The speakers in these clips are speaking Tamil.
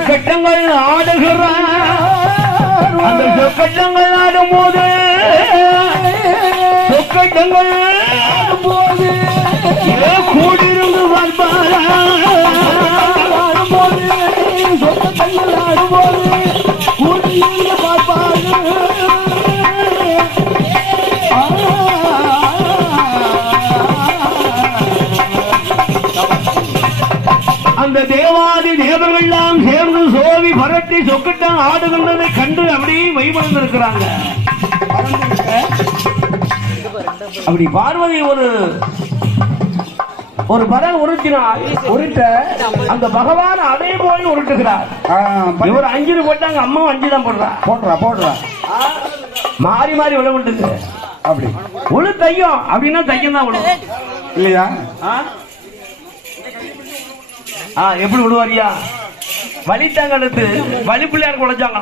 சொக்கட்டங்கள் ஆடுகிறார். அந்த சொக்கட்டங்கள் ஆடும் போது சொக்கட்டங்கள் ஆடும் போது கூடியிருந்து பார்ப்பாரா? ஆடும்போது சொக்கட்டங்கள் ஆடும்போது அந்த தேவாதி தேவர்கள் எல்லாம் சேர்ந்து சோவி பரட்டி சொக்கட்டம் ஆடுகின்றதை கண்டு அப்படியே மைமறந்து இருக்கிறாங்க அப்படி பார்வதி ஒரு ஒரு பலன் உருட்டினார் உருட்ட அந்த பகவான் அதே போல் உருட்டுகிறார். இவர் அஞ்சு போட்டாங்க அம்மா அஞ்சு தான் போடுறா. போடுறா போடுறா. மாறி மாறி விட அப்படி. உழு தையம் அப்படின்னா தையம் தான் விடும் இல்லையா எப்படி விடுவாரியா வலித்தாங்க அடுத்து வலி பிள்ளையார் குழைச்சாங்க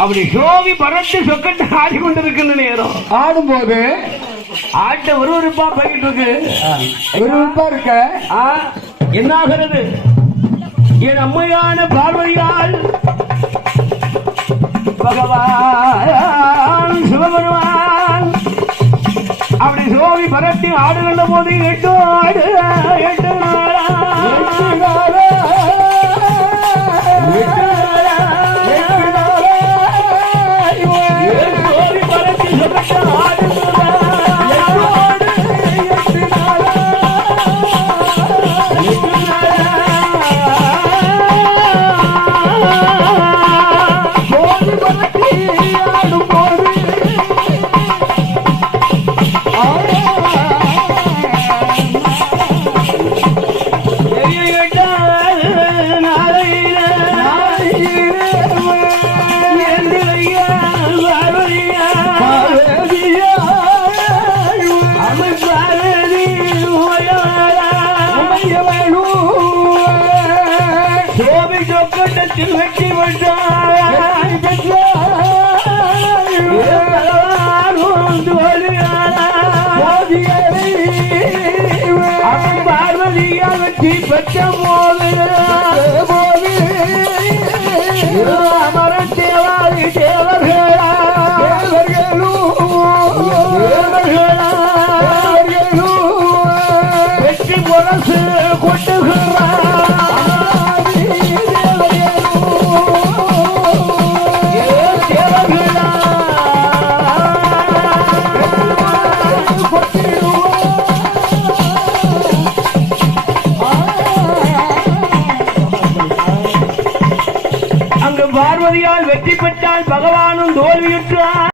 அப்படி சோவி பரட்டு சொக்கட்டு ஆடி கொண்டிருக்கின்ற நேரம். ஆடும்போது ஆட்ட விறுவிறுப்பா போயிட்டு இருக்கு. விறுவிறுப்பா இருக்க? என்ன ஆகிறது என் அம்மையான பார்வையால் பகவான் சிவபெருமான் அப்படி சோவி பரட்டி ஆடுகின்ற போது எட்டு ஆடு எட்டு வெற்றி பார்வதியா பெற்ற போது தேவர்களா வெற்றி முரசு கொட்டுகிறார். பார்வதியால் வெற்றி பெற்றால் பகவானும் தோல்வியுற்றார்.